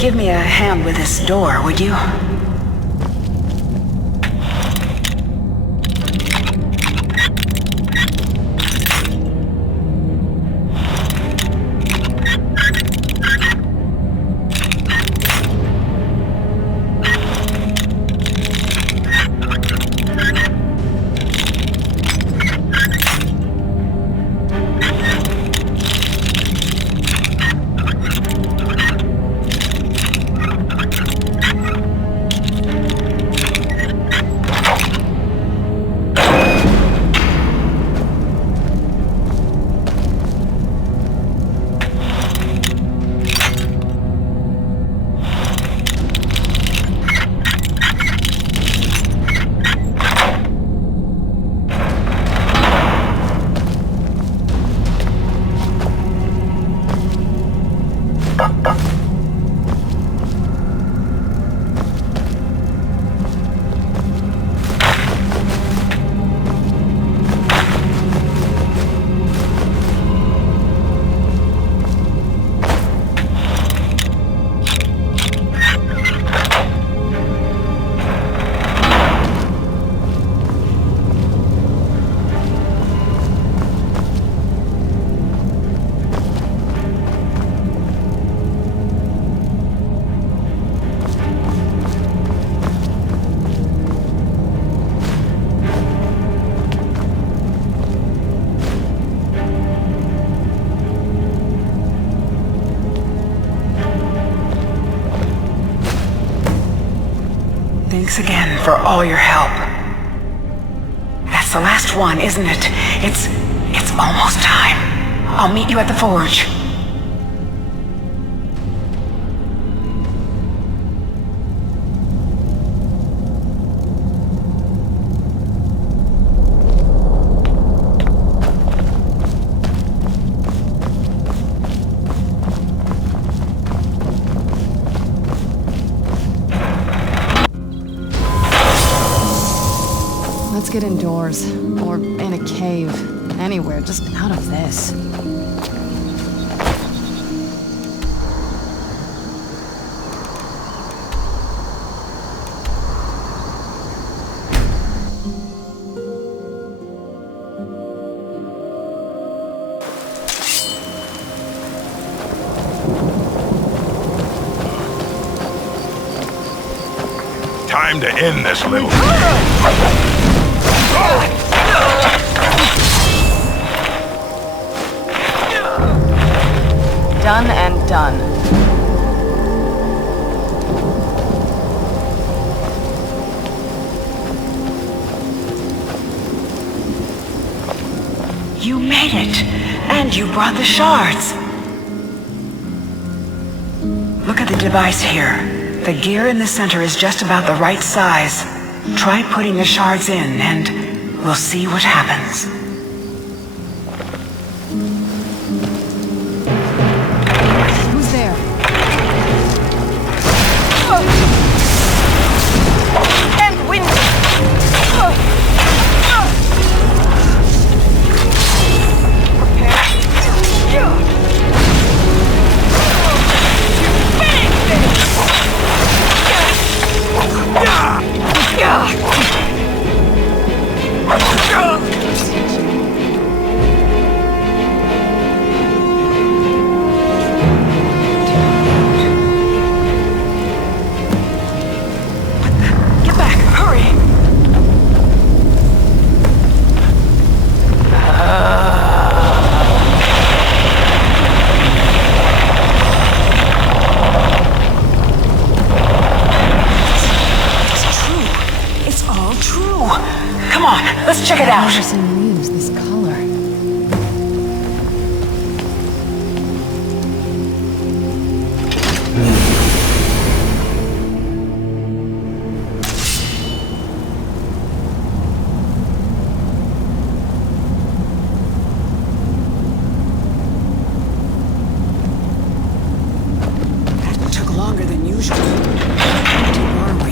Give me a hand with this door, would you? Thanks again for all your help. That's the last one, isn't it? It's almost time. I'll meet you at the forge. Let's get indoors, or in a cave, anywhere, just out of this. Time to end this little... Done and done. You made it! And you brought the shards! Look at the device here. The gear in the center is just about the right size. Try putting the shards in, and we'll see what happens. Who's there? And wind! Get back! Hurry! It's true. It's all true. Come on, let's check it out. Anderson leaves this color. That took longer than usual. How deep are we?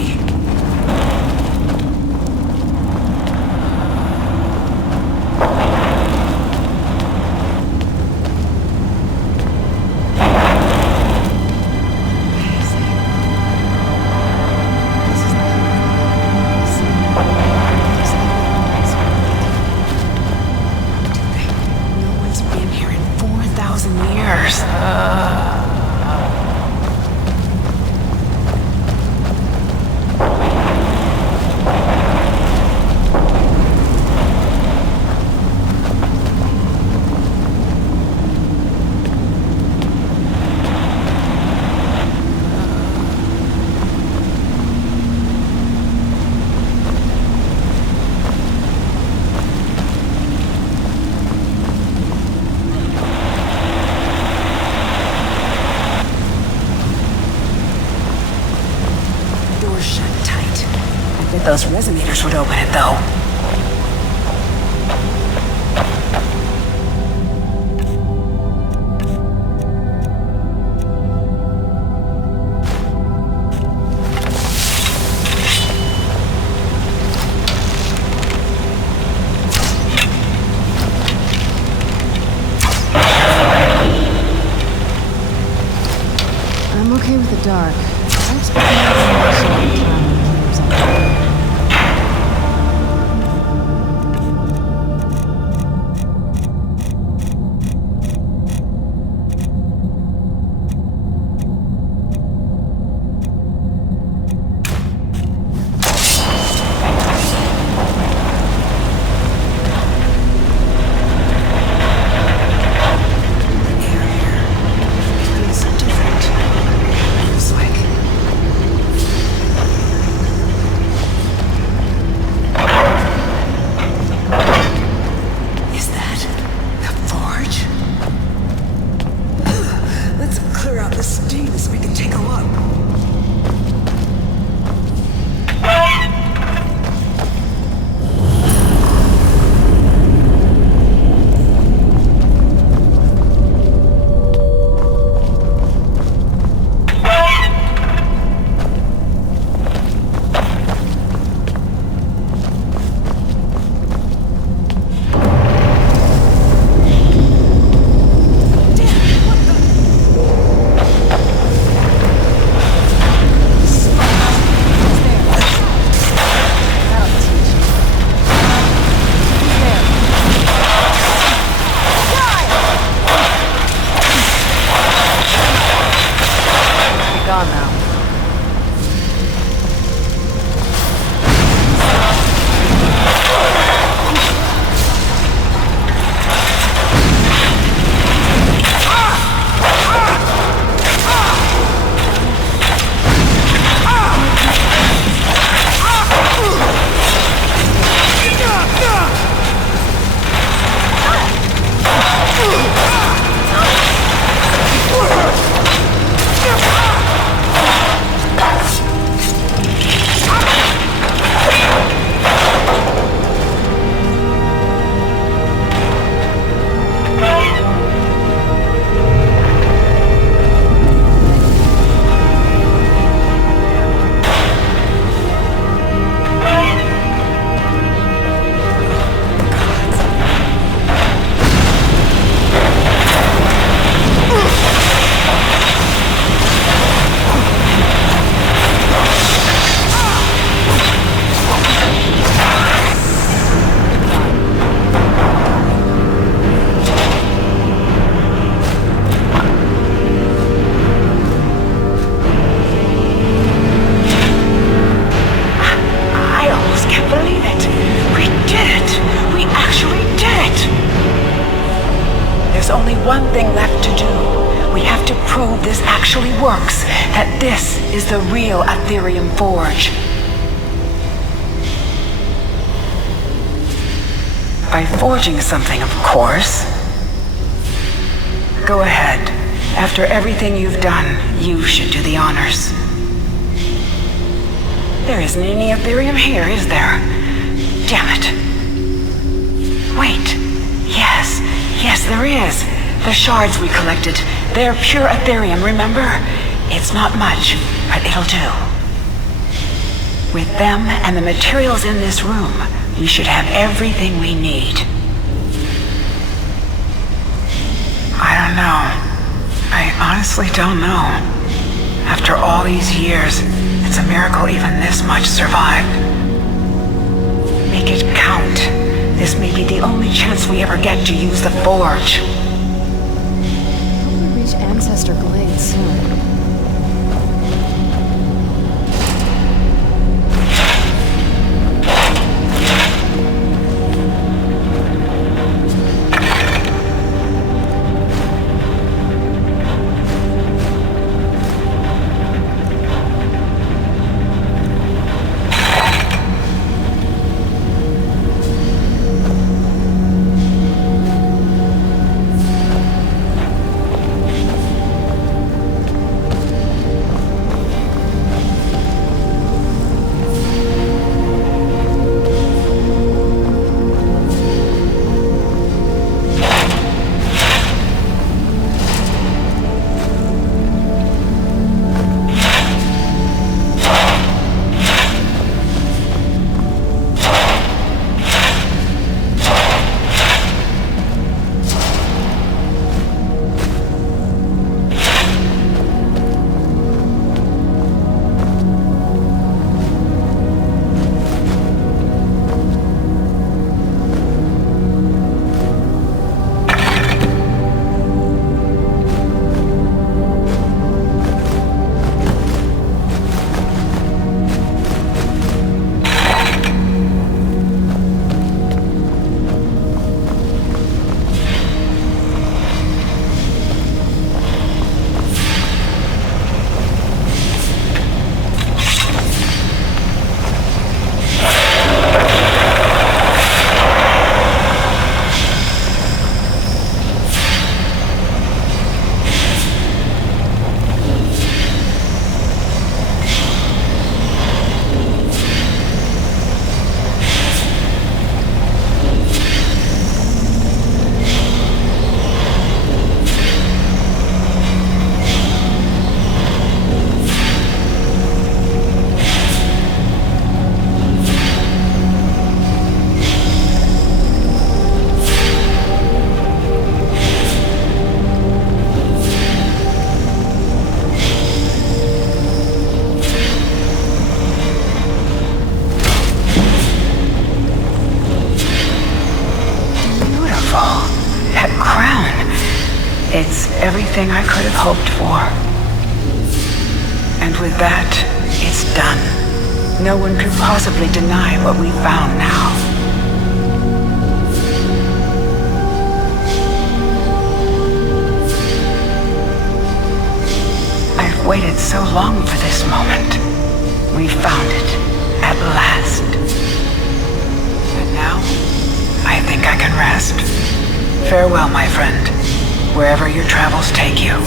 those resonators would open it, though. I'm okay with the dark. I expect more time clears up. one thing left to do. We have to prove this actually works, that this is the real Aetherium Forge. By forging something, of course. Go ahead. After everything you've done, you should do the honors. There isn't any Aetherium here, is there? Damn it. Wait. Yes, there is. The shards we collected. They're pure Aetherium, remember? It's not much, but it'll do. With them and the materials in this room, we should have everything we need. I don't know. I honestly don't know. After all these years, it's a miracle even this much survived. Make it count. This may be the only chance we ever get to use the Forge. Hope we reach Ancestor Glade soon. crown. It's everything I could have hoped for. And with that, it's done. No one could possibly deny what we found now. I've waited so long for this moment. We found it, at last. And now, I think I can rest. Farewell, my friend, wherever your travels take you.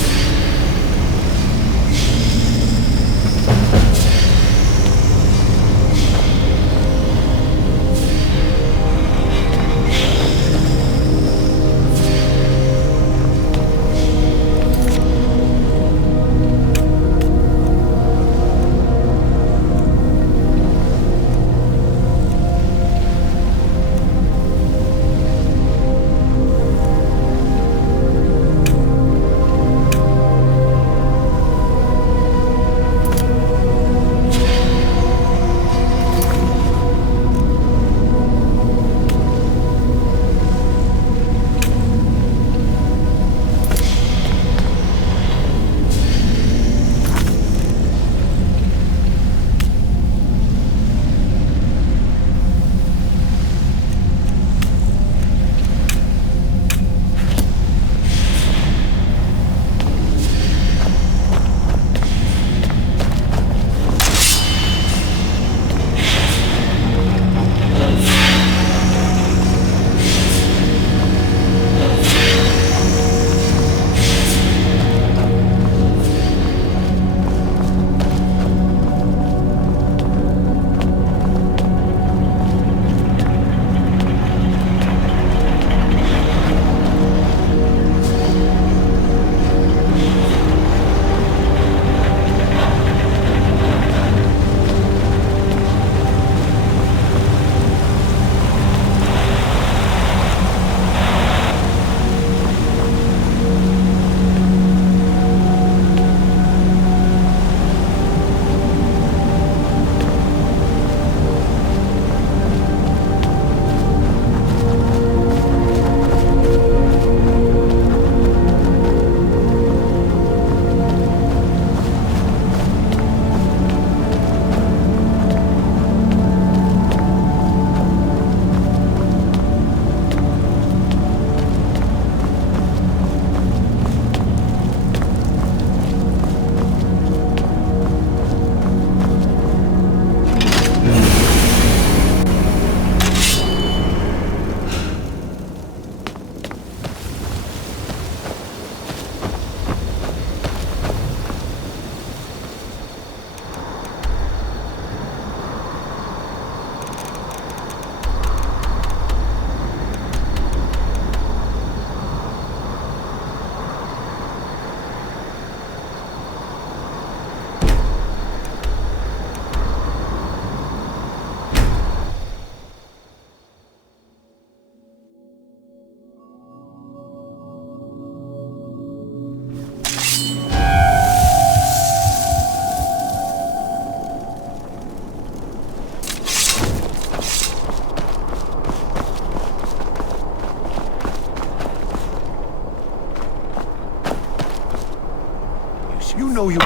You know you...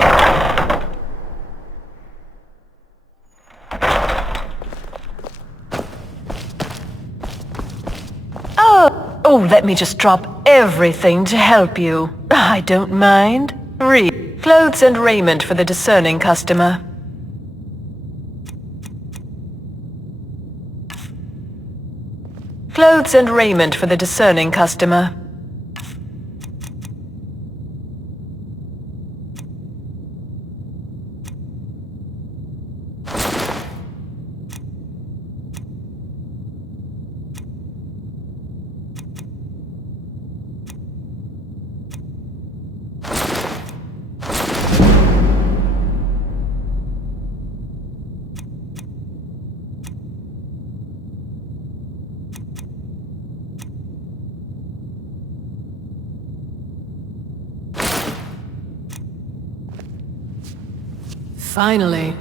Oh, let me just drop everything to help you. I don't mind. Read. Clothes and raiment for the discerning customer. Clothes and raiment for the discerning customer. Finally.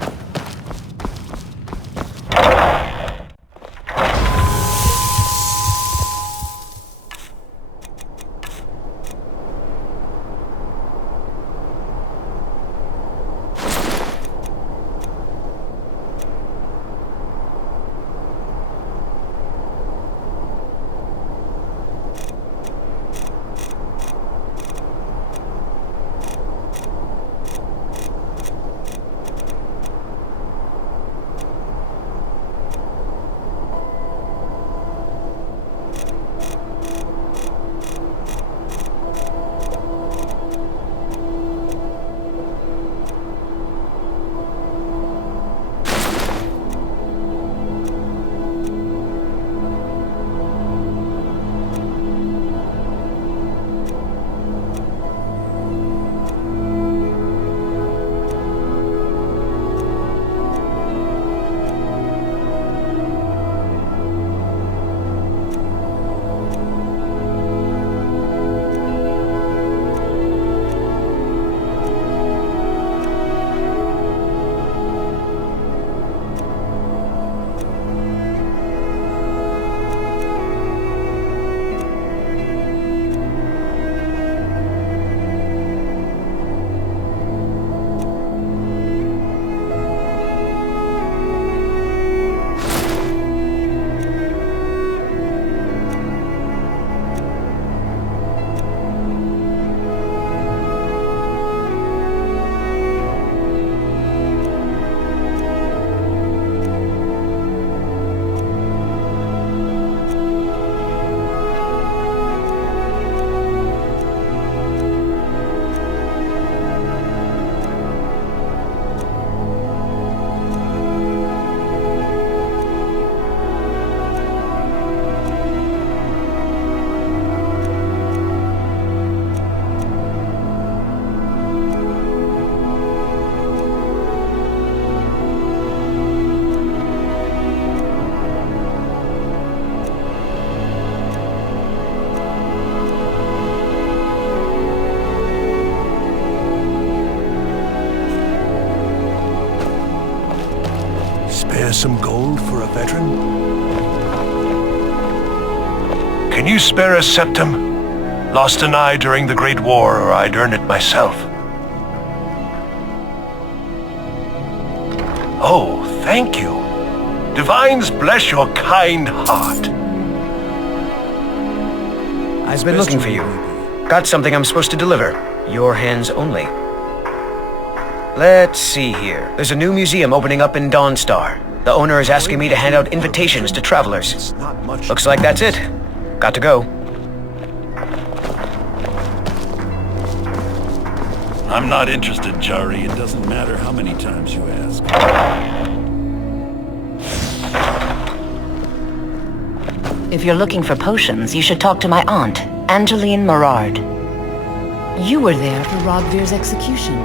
some gold for a veteran? Can you spare a septum? Lost an eye during the Great War, or I'd earn it myself. Oh, thank you. Divines bless your kind heart. I've been looking for you. Got something I'm supposed to deliver. Your hands only. Let's see here. There's a new museum opening up in Dawnstar. The owner is asking me to hand out invitations to travelers. Looks like that's it. Got to go. I'm not interested, Jari. It doesn't matter how many times you ask. If you're looking for potions, you should talk to my aunt, Angeline Morard. You were there for Rogvir's execution.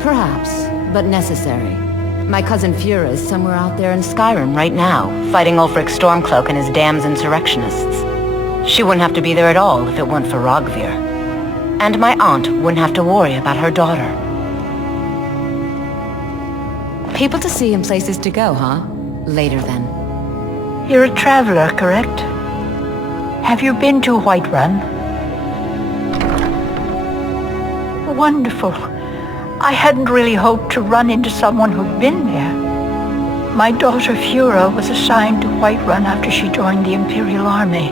Perhaps, but necessary. My cousin Fura is somewhere out there in Skyrim right now, fighting Ulfric Stormcloak and his damn's insurrectionists. She wouldn't have to be there at all if it weren't for Rogvir. And my aunt wouldn't have to worry about her daughter. People to see and places to go, huh? Later then. You're a traveler, correct? Have you been to Whiterun? Wonderful. I hadn't really hoped to run into someone who'd been there. My daughter Fura was assigned to Whiterun after she joined the Imperial Army.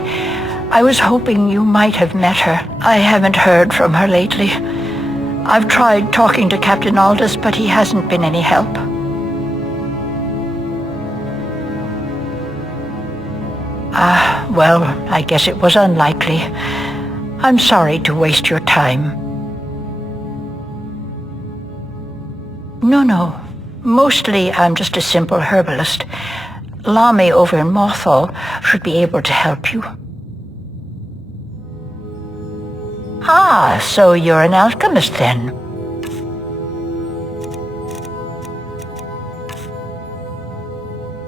I was hoping you might have met her. I haven't heard from her lately. I've tried talking to Captain Aldous, but he hasn't been any help. Well, I guess it was unlikely. I'm sorry to waste your time. No. Mostly I'm just a simple herbalist. Lami over in Mothall should be able to help you. Ah, so you're an alchemist then.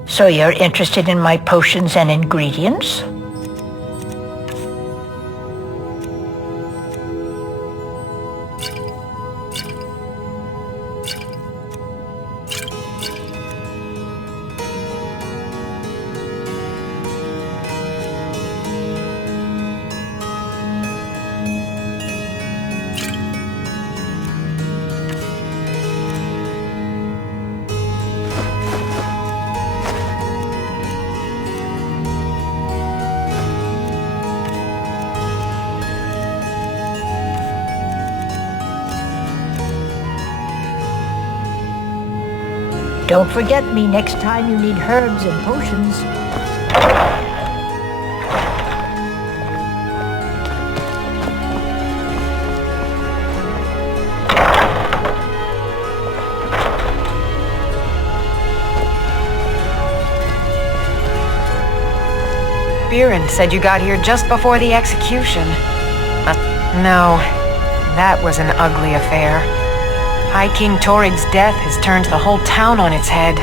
So you're interested in my potions and ingredients? Don't forget me next time you need herbs and potions. Biren said you got here just before the execution. No, that was an ugly affair. High King Torig's death has turned the whole town on its head.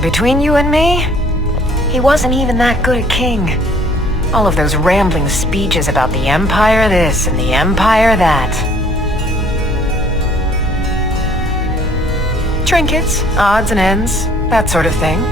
Between you and me, he wasn't even that good a king. All of those rambling speeches about the Empire this and the Empire that. Trinkets, odds and ends, that sort of thing.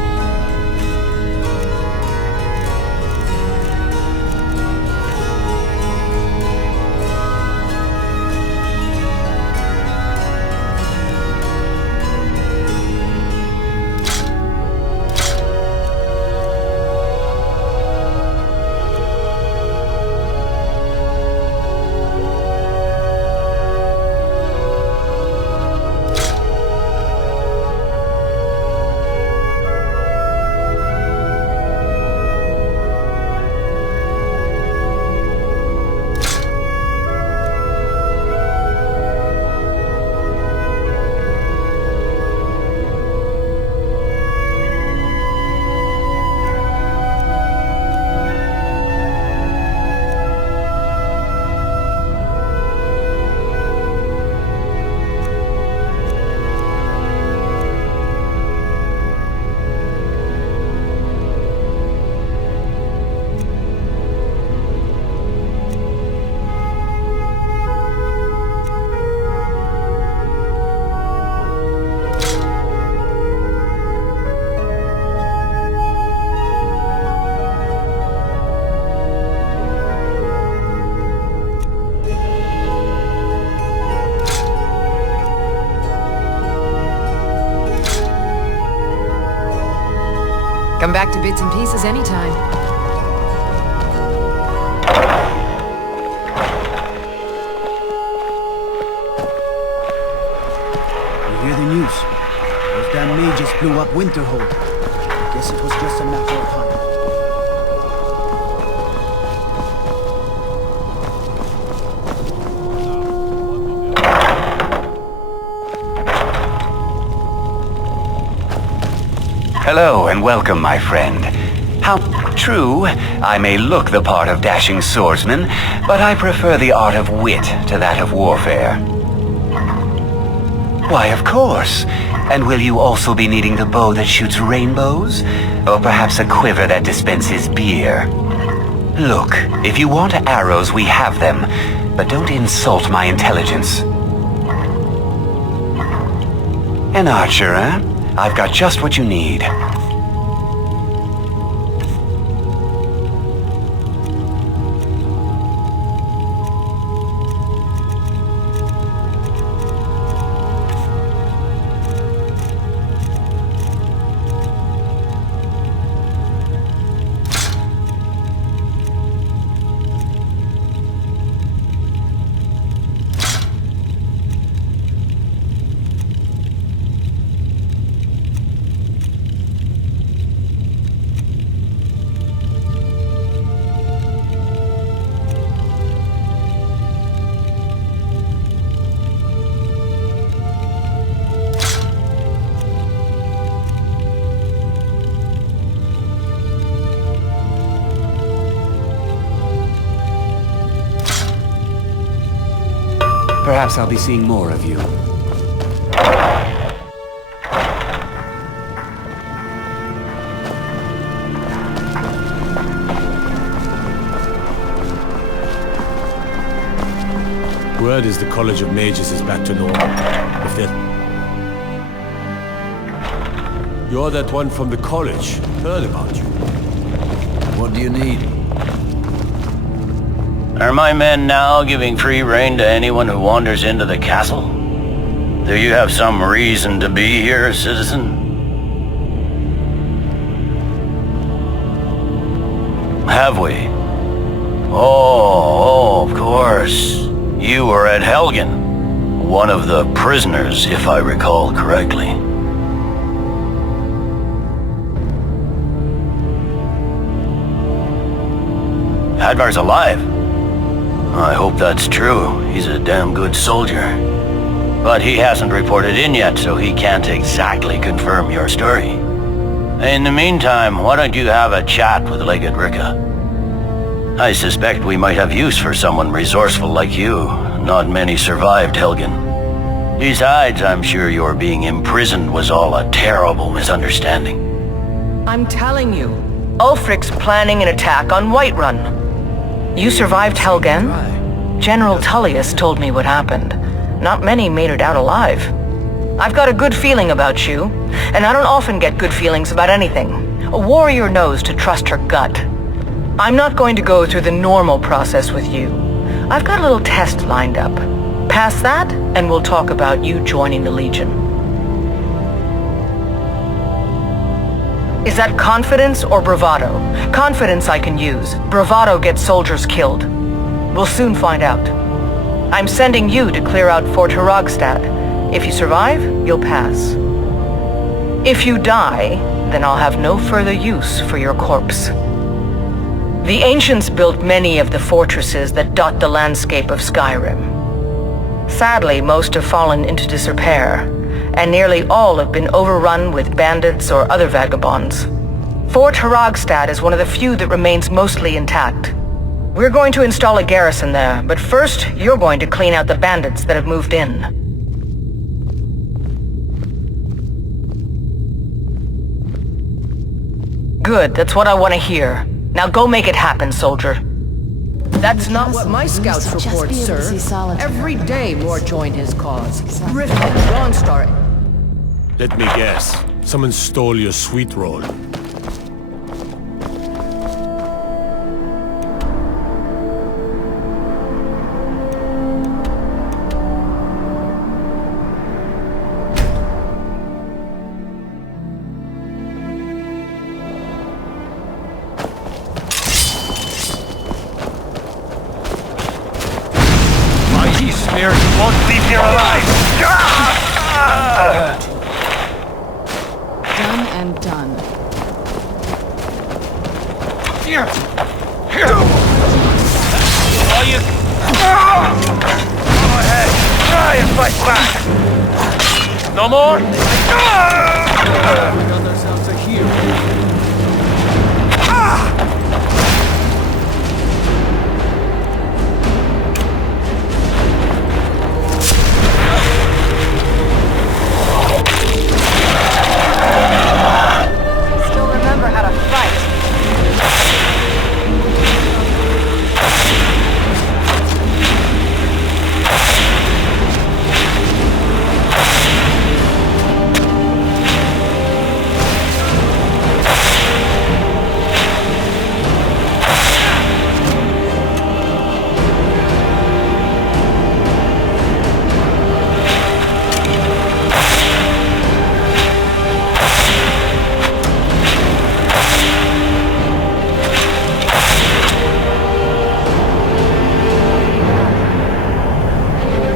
Come back to bits and pieces anytime. You hear the news? Those damn mages blew up Winterhold. Guess it was just a matter of time. Hello and welcome, my friend. How true, I may look the part of dashing swordsman, but I prefer the art of wit to that of warfare. Why, of course. And will you also be needing the bow that shoots rainbows? Or perhaps a quiver that dispenses beer? Look, if you want arrows, we have them, but don't insult my intelligence. An archer, eh? I've got just what you need. Perhaps I'll be seeing more of you. Word is the College of Mages is back to normal. If they're... You're that one from the college. Heard about you. What do you need? Are my men now giving free rein to anyone who wanders into the castle? Do you have some reason to be here, citizen? Have we? Oh, of course. You were at Helgen. One of the prisoners, if I recall correctly. Hadvar's alive. I hope that's true. He's a damn good soldier. But he hasn't reported in yet, so he can't exactly confirm your story. In the meantime, why don't you have a chat with Legate Ricka? I suspect we might have use for someone resourceful like you. Not many survived Helgen. Besides, I'm sure your being imprisoned was all a terrible misunderstanding. I'm telling you, Ulfric's planning an attack on Whiterun. You survived Helgen? General Tullius told me what happened. Not many made it out alive. I've got a good feeling about you, and I don't often get good feelings about anything. A warrior knows to trust her gut. I'm not going to go through the normal process with you. I've got a little test lined up. Pass that, and we'll talk about you joining the Legion. Is that confidence or bravado? Confidence I can use. Bravado gets soldiers killed. We'll soon find out. I'm sending you to clear out Fort Hrogstad. If you survive, you'll pass. If you die, then I'll have no further use for your corpse. The ancients built many of the fortresses that dot the landscape of Skyrim. Sadly, most have fallen into disrepair, and nearly all have been overrun with bandits or other vagabonds. Fort Hrogstad is one of the few that remains mostly intact. We're going to install a garrison there, but first, you're going to clean out the bandits that have moved in. Good, that's what I want to hear. Now go make it happen, soldier. That's not what my scouts report, sir. Every day more join his cause. Riften, Dawnstar... Let me guess. Someone stole your sweet roll. you're alive! Done and done. Here! Here! All you... Go ahead! Try and fight back! No more? Another sounds a hero. Still remember how to fight.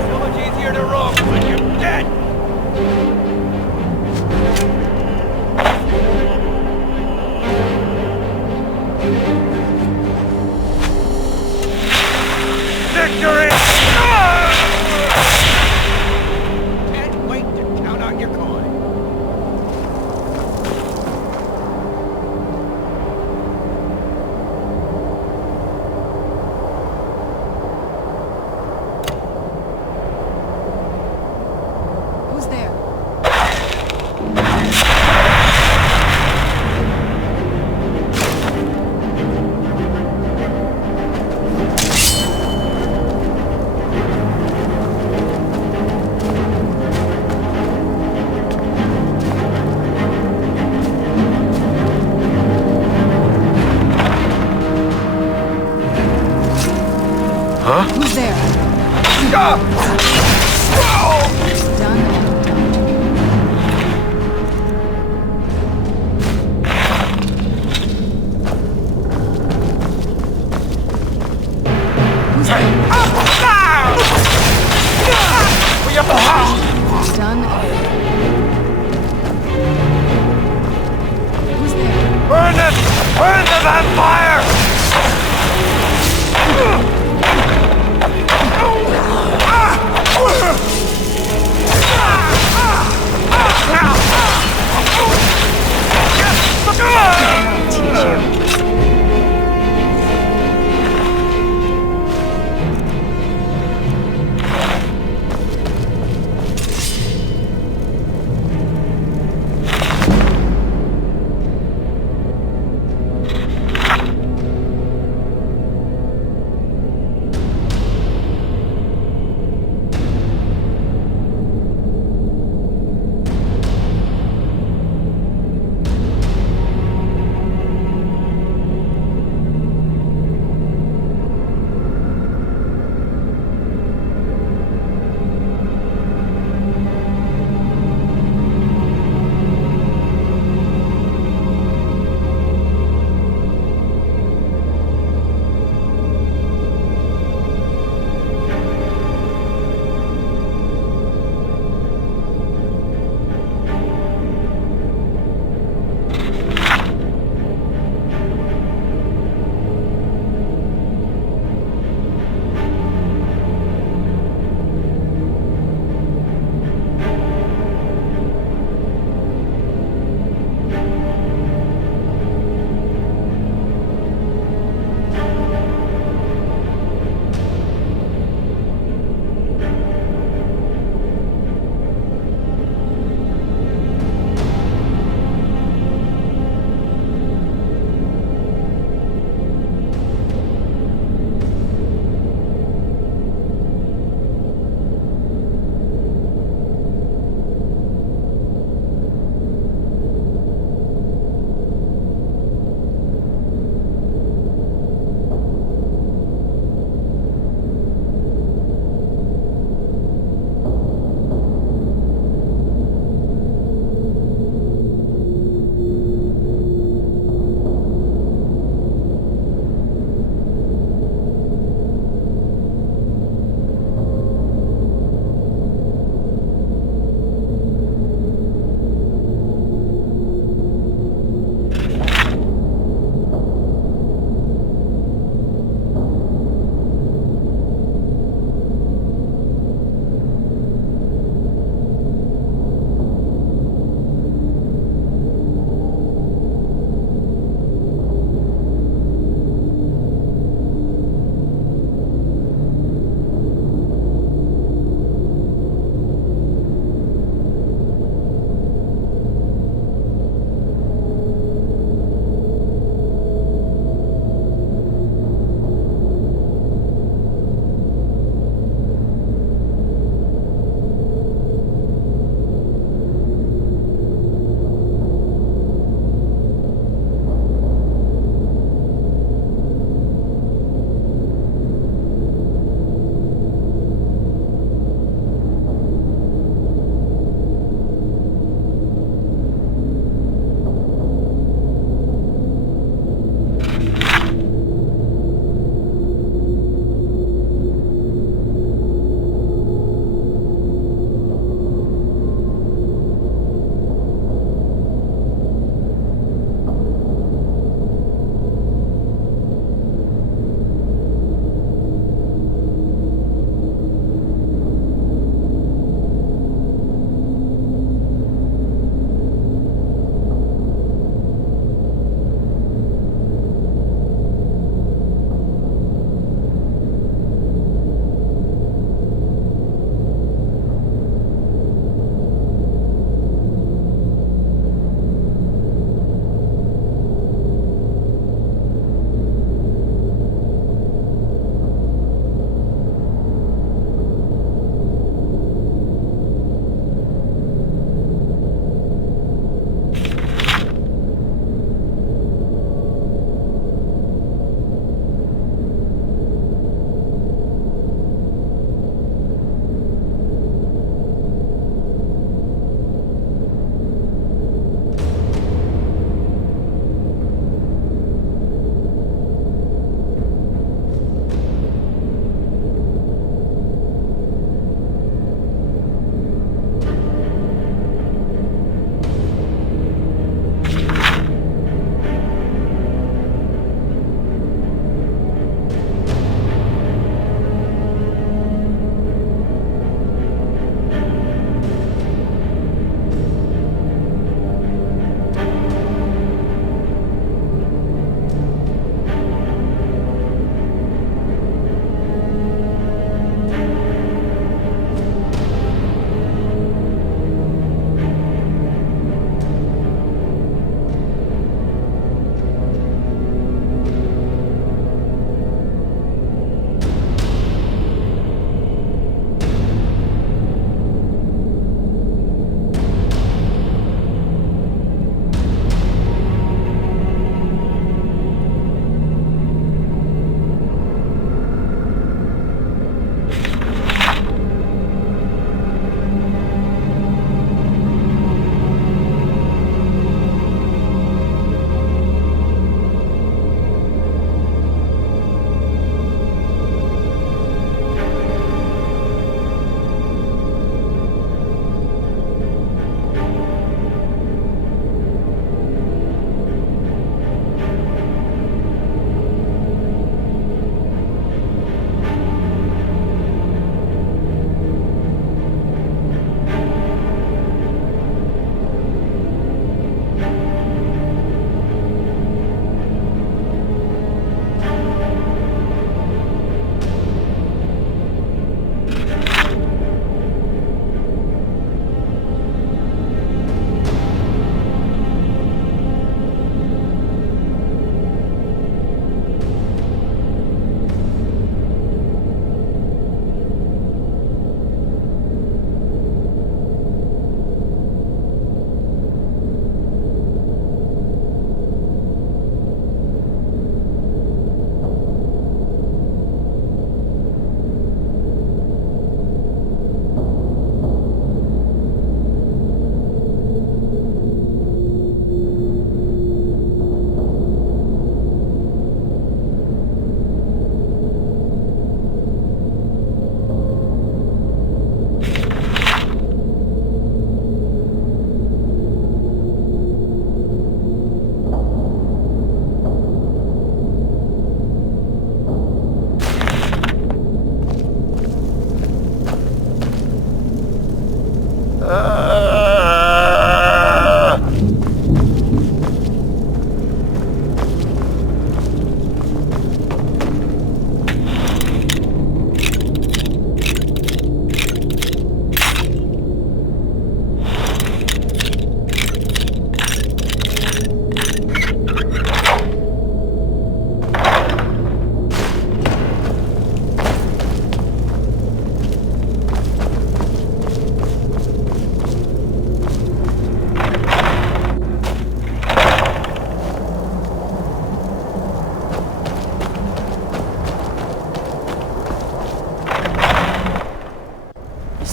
So much easier to roam when you're dead! Victory! Can't wait to count out your coin. Who's there? Huh? Who's there? Done and done. Who's there? Done and Who's there? Burn it! Burn them on fire!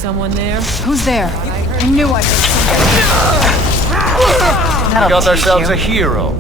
someone there? Who's there? I knew I heard something. We got ourselves a hero.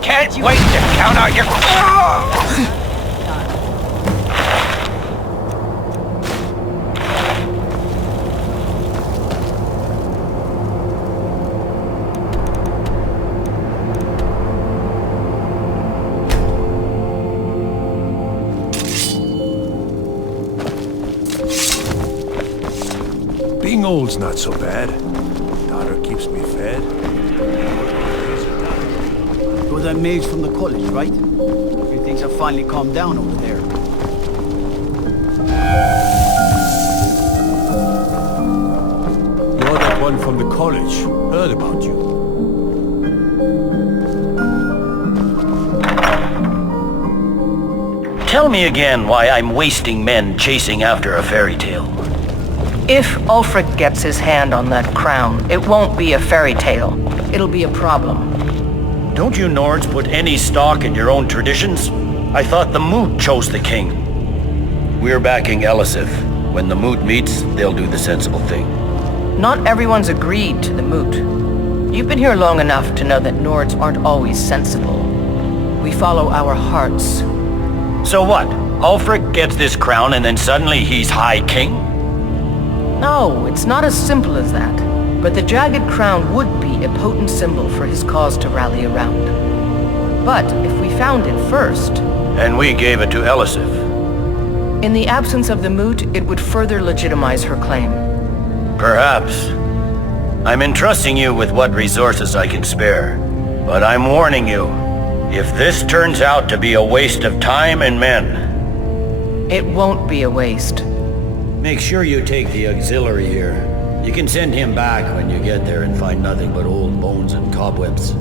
Can't wait to count out your... Being old's not so bad. Daughter keeps me fed. You're that mage from the college, right? Your things have finally calmed down over there. You're that one from the college. Heard about you. Tell me again why I'm wasting men chasing after a fairy tale. If Ulfric gets his hand on that crown, it won't be a fairy tale. It'll be a problem. Don't you Nords put any stock in your own traditions? I thought the Moot chose the king. We're backing Elisif. When the Moot meets, they'll do the sensible thing. Not everyone's agreed to the Moot. You've been here long enough to know that Nords aren't always sensible. We follow our hearts. So what? Ulfric gets this crown and then suddenly he's High King? No, it's not as simple as that. But the jagged crown would be a potent symbol for his cause to rally around. But if we found it first... And we gave it to Elisif. In the absence of the Moot, it would further legitimize her claim. Perhaps. I'm entrusting you with what resources I can spare. But I'm warning you, if this turns out to be a waste of time and men... It won't be a waste. Make sure you take the auxiliary here. You can send him back when you get there and find nothing but old bones and cobwebs.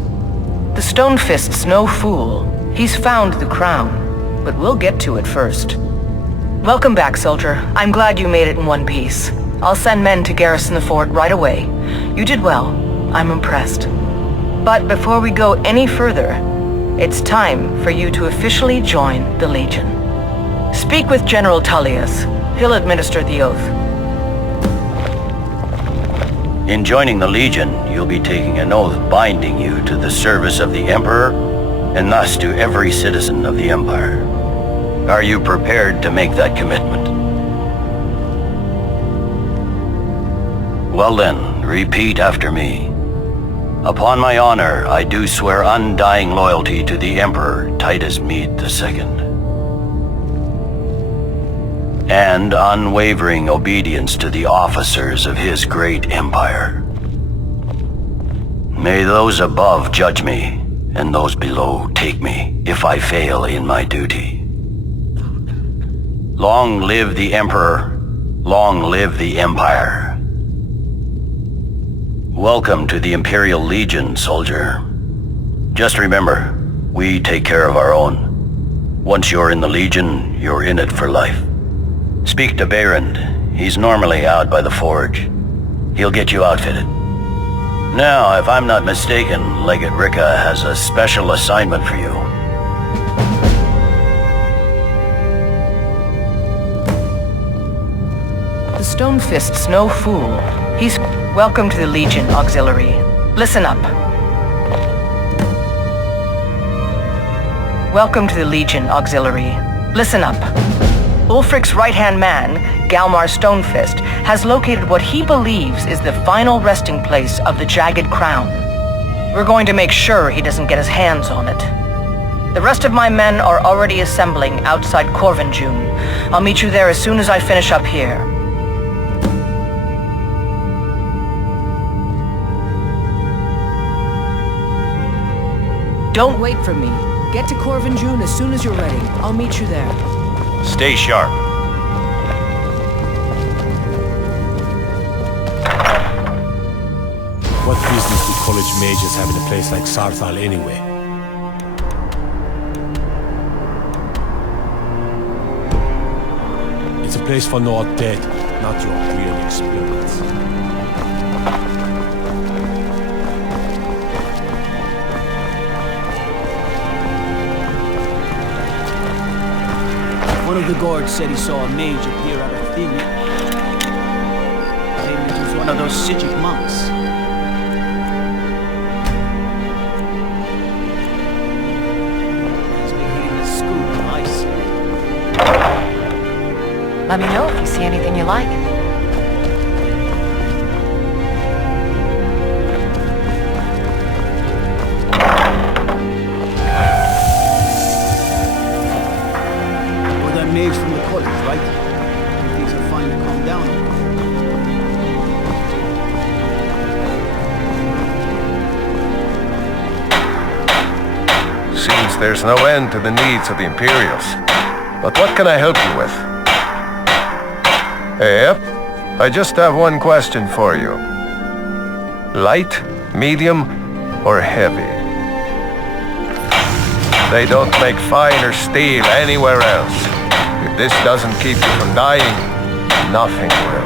The Stonefist's no fool. He's found the crown, but we'll get to it first. Welcome back, soldier. I'm glad you made it in one piece. I'll send men to garrison the fort right away. You did well. I'm impressed. But before we go any further, it's time for you to officially join the Legion. Speak with General Tullius. He'll administer the oath. In joining the Legion, you'll be taking an oath binding you to the service of the Emperor, and thus to every citizen of the Empire. Are you prepared to make that commitment? Well then, repeat after me. Upon my honor, I do swear undying loyalty to the Emperor Titus Mede II. And unwavering obedience to the officers of his great empire. May those above judge me, and those below take me, if I fail in my duty. Long live the Emperor, long live the Empire. Welcome to the Imperial Legion, soldier. Just remember, we take care of our own. Once you're in the Legion, you're in it for life. Speak to Behrend. He's normally out by the forge. He'll get you outfitted. Now, if I'm not mistaken, Legate Rika has a special assignment for you. The Stonefist's no fool. He's... Welcome to the Legion, Auxiliary. Listen up. Welcome to the Legion, Auxiliary. Listen up. Ulfric's right-hand man, Galmar Stonefist, has located what he believes is the final resting place of the Jagged Crown. We're going to make sure he doesn't get his hands on it. The rest of my men are already assembling outside Corvinjune. I'll meet you there as soon as I finish up here. Don't wait for me. Get to Corvinjune as soon as you're ready. I'll meet you there. Stay sharp. What business do college mages have in a place like Sarthal anyway? It's a place for not dead, not your weird experiments. One of the guards said he saw a mage appear out of thin air. Claiming he was one of those Sijic monks. He's been hitting the school with ice. Let me know if you see anything you like. Mage from the college, right? Things are fine to calm down. Seems there's no end to the needs of the Imperials. But what can I help you with? Yep. I just have one question for you. Light, medium, or heavy? They don't make finer steel anywhere else. If this doesn't keep you from dying, nothing will.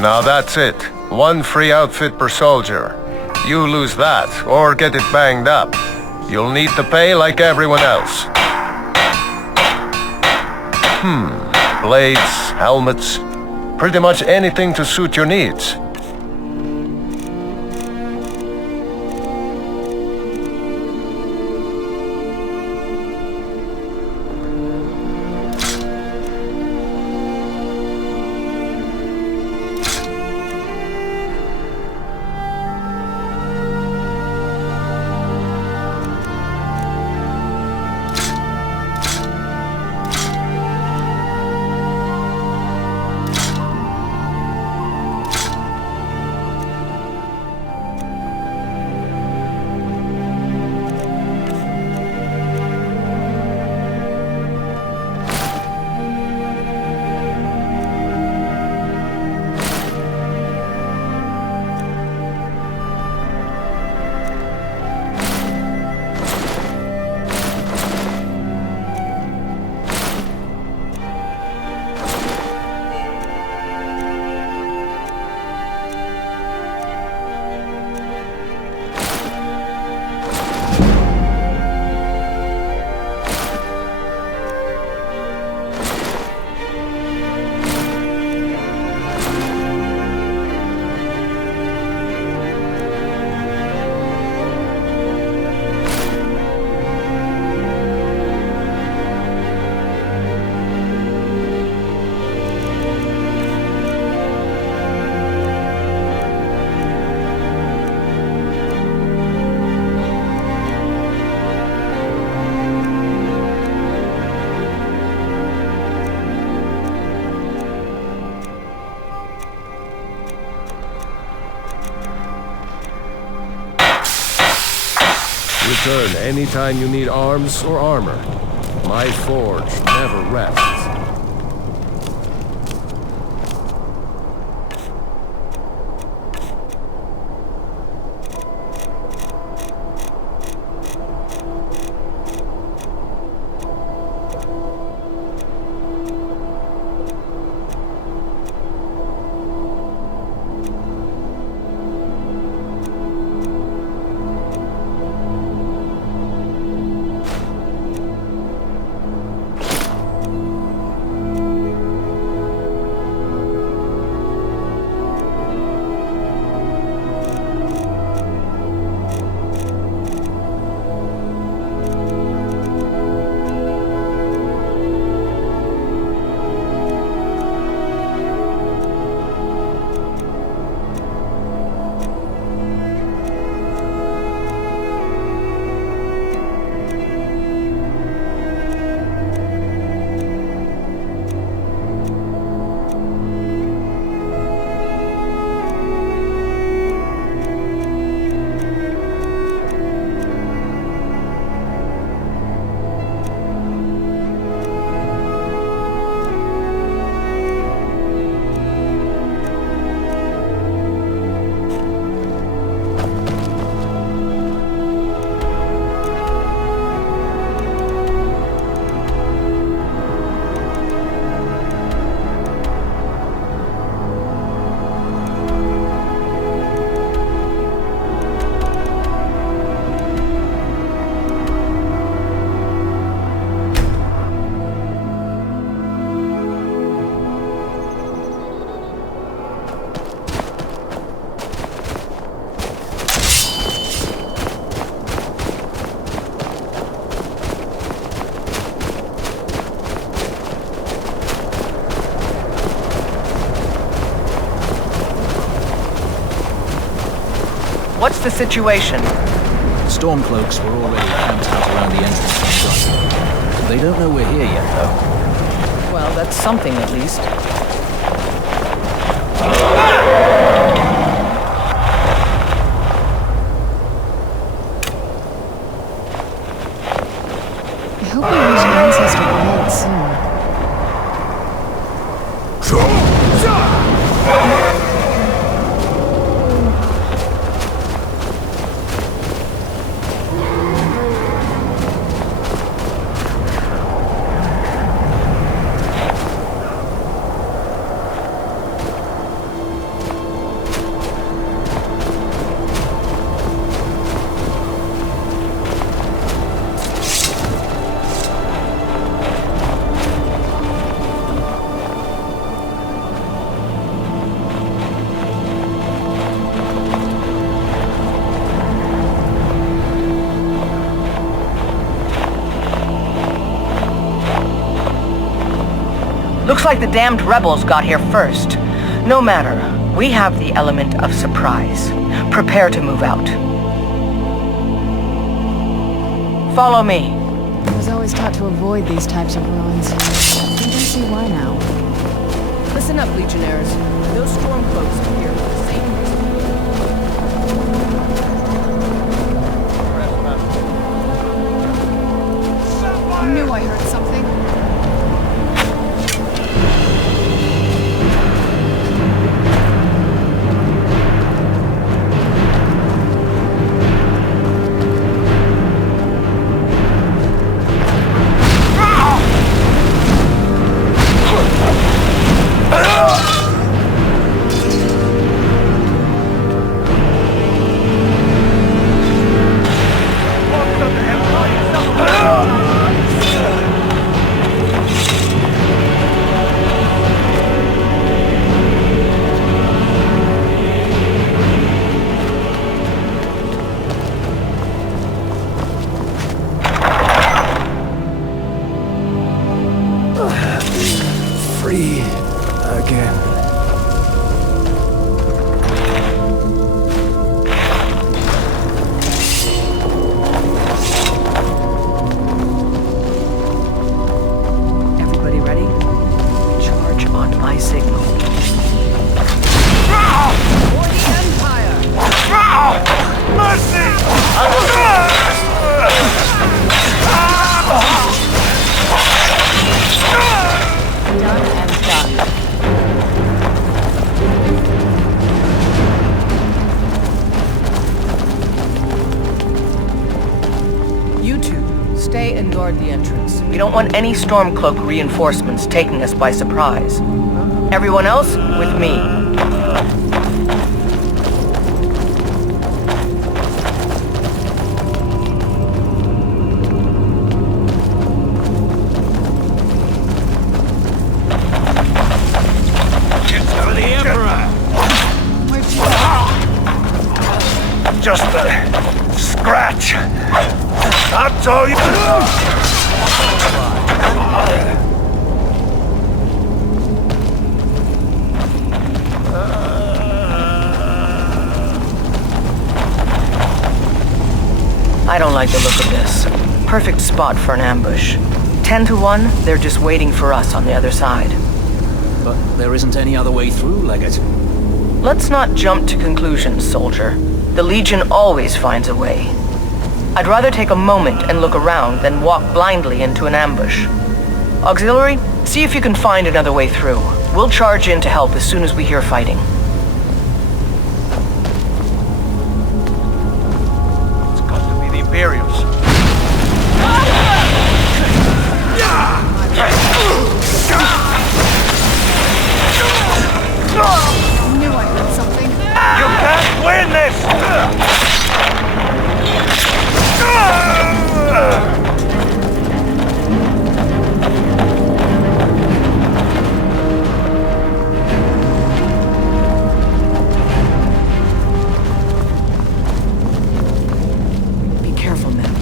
Now that's it. One free outfit per soldier. You lose that, or get it banged up. You'll need to pay like everyone else. Blades, helmets, pretty much anything to suit your needs. Return anytime you need arms or armor. My forge never rests. What's the situation? Stormcloaks were already camped out around the entrance to the front. They don't know we're here yet, though. Well, that's something at least. I hope we reach an ancestor world soon. Looks like the damned rebels got here first. No matter, we have the element of surprise. Prepare to move out. Follow me. I was always taught to avoid these types of ruins. I think I see why now. Listen up, Legionnaires. Those Stormcloaks are here for the same reason. I knew I heard something. Free again. Everybody ready? Charge on my signal. For the Empire! Mercy! Done and done. You two, stay and guard the entrance. We don't want any Stormcloak reinforcements taking us by surprise. Everyone else, with me. Just a scratch. That's all you I don't like the look of this. Perfect spot for an ambush. 10 to 1, they're just waiting for us on the other side. But there isn't any other way through, Leggett. Let's not jump to conclusions, soldier. The Legion always finds a way. I'd rather take a moment and look around than walk blindly into an ambush. Auxiliary, see if you can find another way through. We'll charge in to help as soon as we hear fighting. It's got to be the Imperials. I knew I heard something. You can't win this! Be careful, men.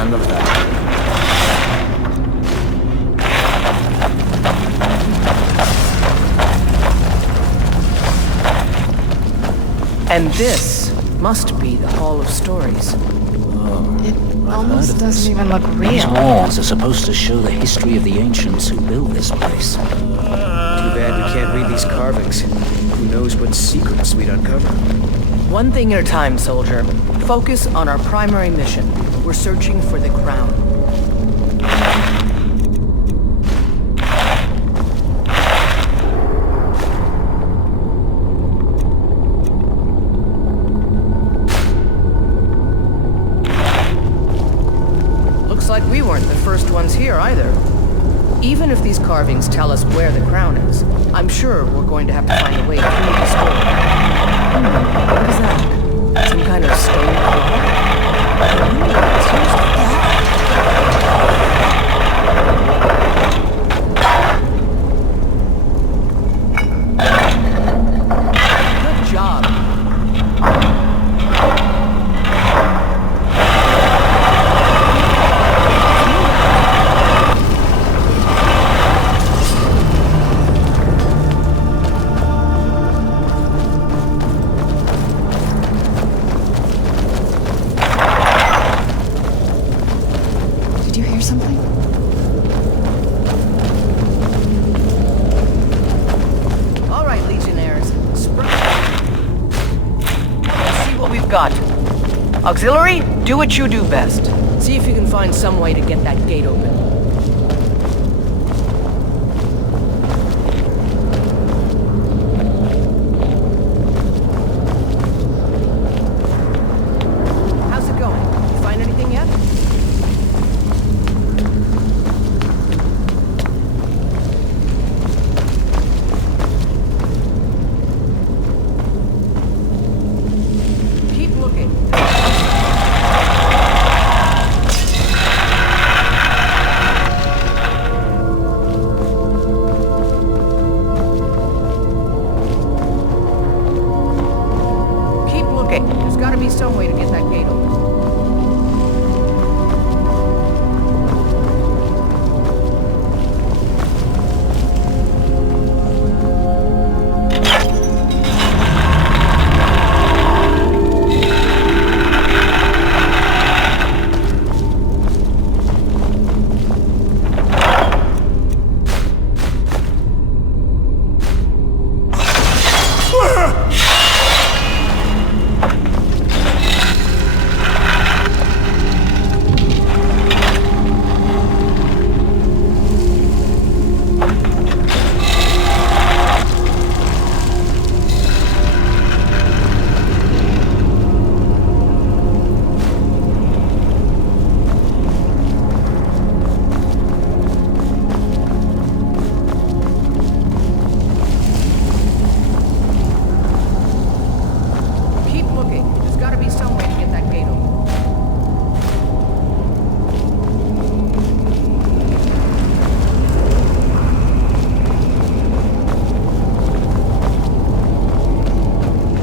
end of that. And this must be the Hall of Stories. It almost doesn't even look These real. walls are supposed to show the history of the ancients who built this place. Too bad we can't read these carvings. Who knows what secrets we'd uncover. One thing at a time, soldier. Focus on our primary mission. We're searching for the crown. Looks like we weren't the first ones here either. Even if these carvings tell us where the crown is, I'm sure we're going to have to find a way through the story. What is that? Some kind of stone clock? Good job. Did you hear something? All right, Legionnaires. Let's see what we've got. Auxiliary, do what you do best. See if you can find some way to get that gate open. How's it going? You find anything yet? Keep looking. Keep looking. There's got to be some way to get that gate open. Keep looking. There's got to be some way to get that gate open.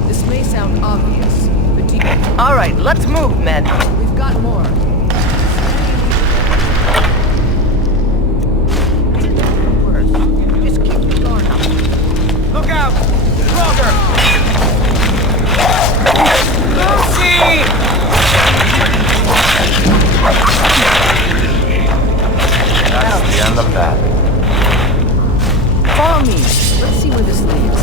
This may sound obvious, but do you... All right, let's move, men. We've got more. Just keep the guard up. Look out! Stronger! Lucy! That's the end of that. Follow me. Let's see where this leads.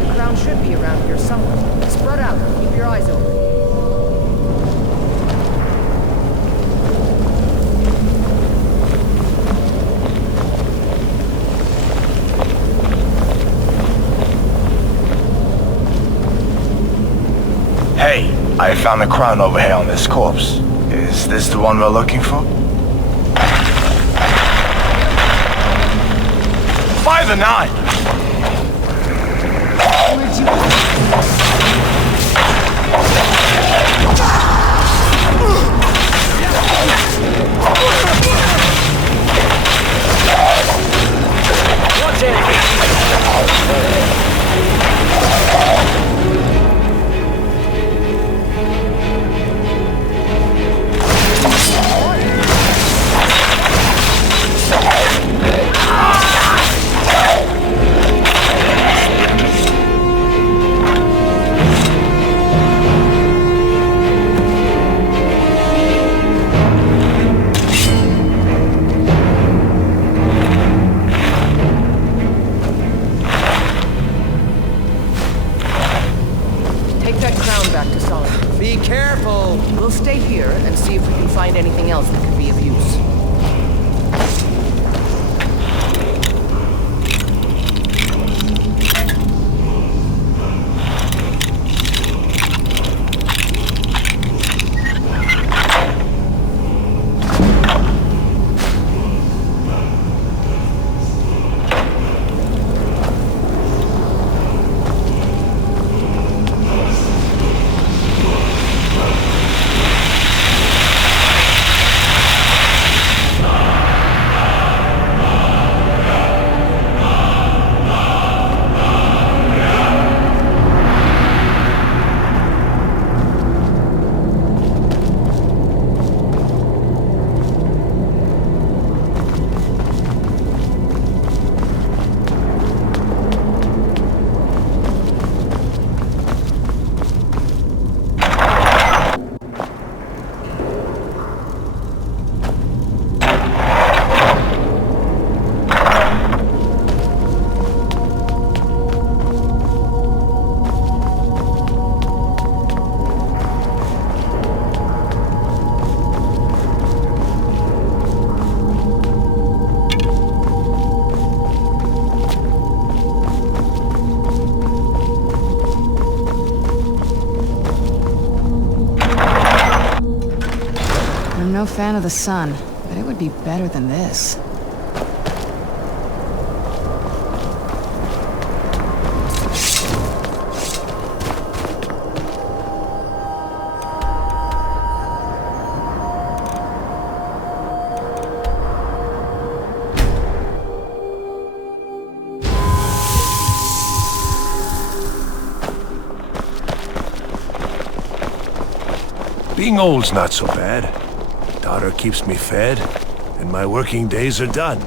The crown should be around here somewhere. Spread out. Keep your eyes open. Hey, I found a crown over here on this corpse. Is this the one we're looking for? By the nine! We'll stay here and see if we can find anything else that could be of use. I'm no fan of the sun, but it would be better than this. Being old's not so bad. Daughter keeps me fed, and my working days are done.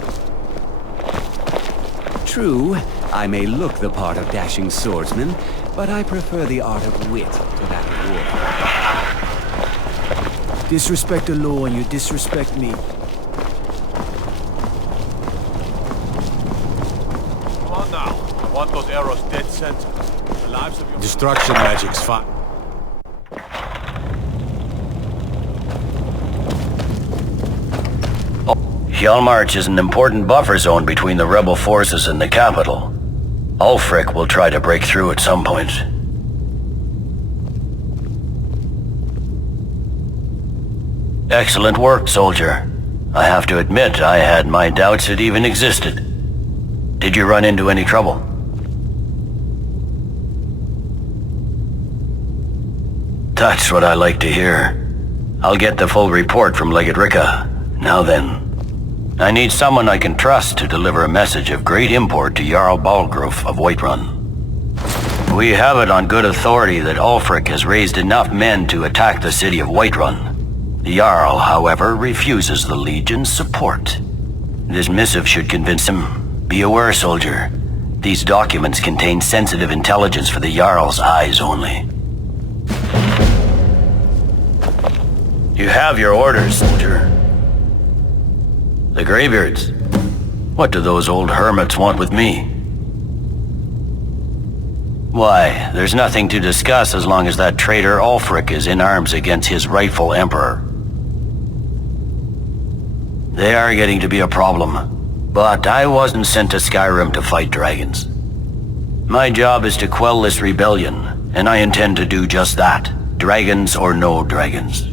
True, I may look the part of dashing swordsman, but I prefer the art of wit to that of war. Disrespect the law and you disrespect me. Come on now. I want those arrows dead center. The lives of your... Destruction magic's fine. Hjalmarch is an important buffer zone between the rebel forces and the capital. Ulfric will try to break through at some point. Excellent work, soldier. I have to admit, I had my doubts it even existed. Did you run into any trouble? That's what I like to hear. I'll get the full report from Legate Ricca. Now then. I need someone I can trust to deliver a message of great import to Jarl Balgruf of Whiterun. We have it on good authority that Ulfric has raised enough men to attack the city of Whiterun. The Jarl, however, refuses the Legion's support. This missive should convince him. Be aware, soldier. These documents contain sensitive intelligence for the Jarl's eyes only. You have your orders, soldier. The Greybeards? What do those old hermits want with me? Why, there's nothing to discuss as long as that traitor Ulfric is in arms against his rightful emperor. They are getting to be a problem, but I wasn't sent to Skyrim to fight dragons. My job is to quell this rebellion, and I intend to do just that, dragons or no dragons.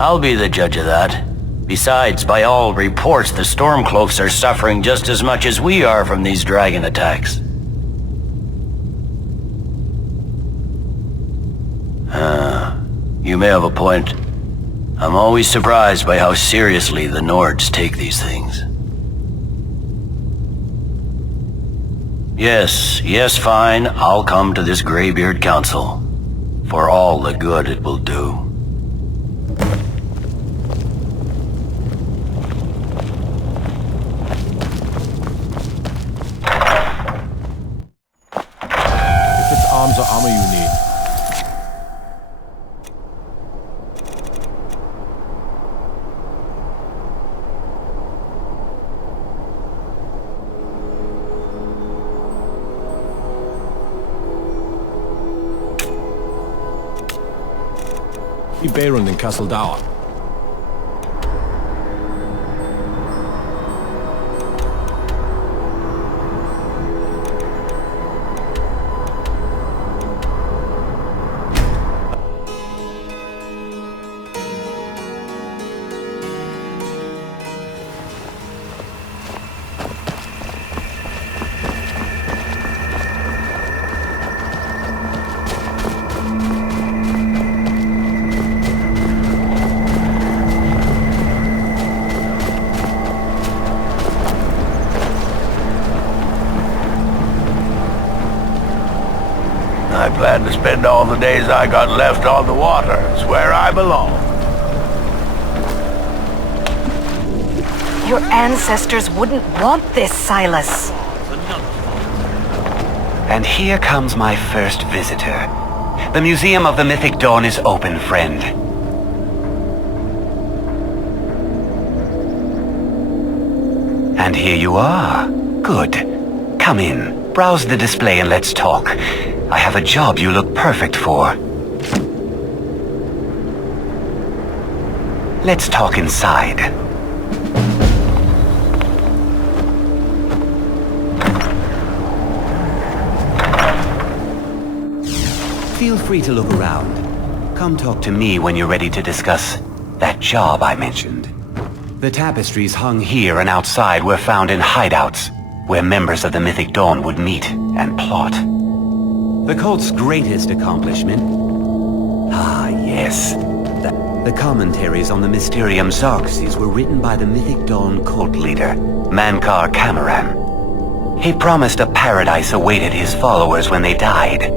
I'll be the judge of that. Besides, by all reports, the Stormcloaks are suffering just as much as we are from these dragon attacks. You may have a point. I'm always surprised by how seriously the Nords take these things. Yes, fine. I'll come to this Greybeard Council. For all the good it will do. If it's arms or armor you need. Baron in Castle Dower. I plan to spend all the days I got left on the water. It's where I belong. Your ancestors wouldn't want this, Silas. And here comes my first visitor. The Museum of the Mythic Dawn is open, friend. And here you are. Good. Come in, browse the display and let's talk. I have a job you look perfect for. Let's talk inside. Feel free to look around. Come talk to me when you're ready to discuss that job I mentioned. The tapestries hung here and outside were found in hideouts, where members of the Mythic Dawn would meet and plot. The cult's greatest accomplishment? Ah, yes. The commentaries on the Mysterium Xarxes were written by the Mythic Dawn cult leader, Mankar Camoran. He promised a paradise awaited his followers when they died,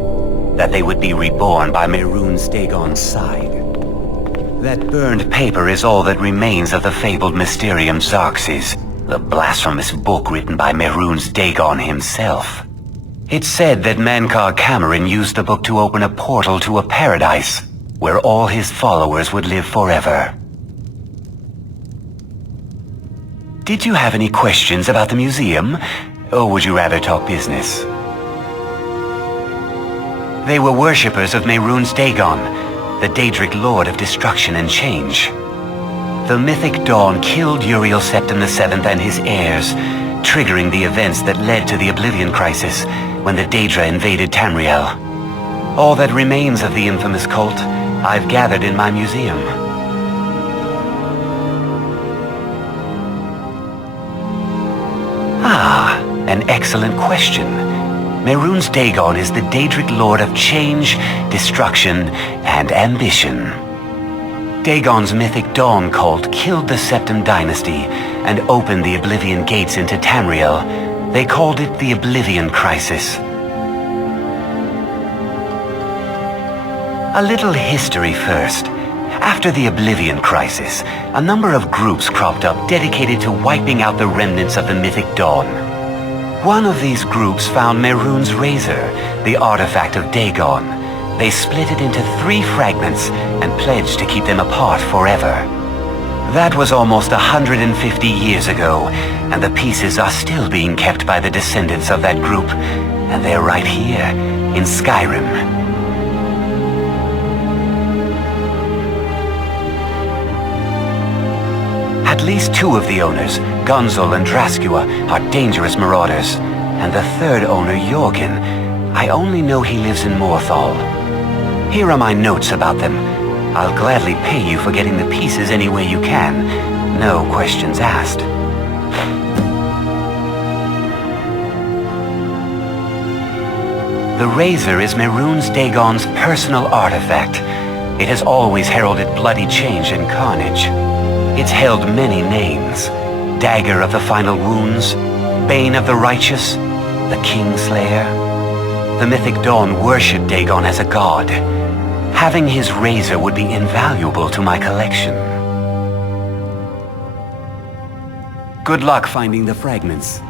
that they would be reborn by Mehrunes Dagon's side. That burned paper is all that remains of the fabled Mysterium Xarxes, the blasphemous book written by Mehrunes Dagon himself. It's said that Mankar Camoran used the book to open a portal to a paradise, where all his followers would live forever. Did you have any questions about the museum, or would you rather talk business? They were worshippers of Mehrunes Dagon, the Daedric Lord of Destruction and Change. The Mythic Dawn killed Uriel Septim VII and his heirs, triggering the events that led to the Oblivion Crisis when the Daedra invaded Tamriel. All that remains of the infamous cult I've gathered in my museum. Ah, an excellent question. Mehrunes Dagon is the Daedric Lord of Change, Destruction, and Ambition. Dagon's Mythic Dawn cult killed the Septim Dynasty and opened the Oblivion Gates into Tamriel. They called it the Oblivion Crisis. A little history first. After the Oblivion Crisis, a number of groups cropped up dedicated to wiping out the remnants of the Mythic Dawn. One of these groups found Mehrunes' Razor, the artifact of Dagon. They split it into 3 fragments and pledged to keep them apart forever. That was almost 150 years ago, and the pieces are still being kept by the descendants of that group, and they're right here, in Skyrim. At least 2 of the owners, Gonzol and Draskua, are dangerous marauders, and the 3rd owner, Jorgen, I only know he lives in Morthal. Here are my notes about them. I'll gladly pay you for getting the pieces any way you can. No questions asked. The razor is Mehrunes Dagon's personal artifact. It has always heralded bloody change and carnage. It's held many names. Dagger of the Final Wounds, Bane of the Righteous, the Kingslayer. The mythic Dawn worshipped Dagon as a god. Having his razor would be invaluable to my collection. Good luck finding the fragments.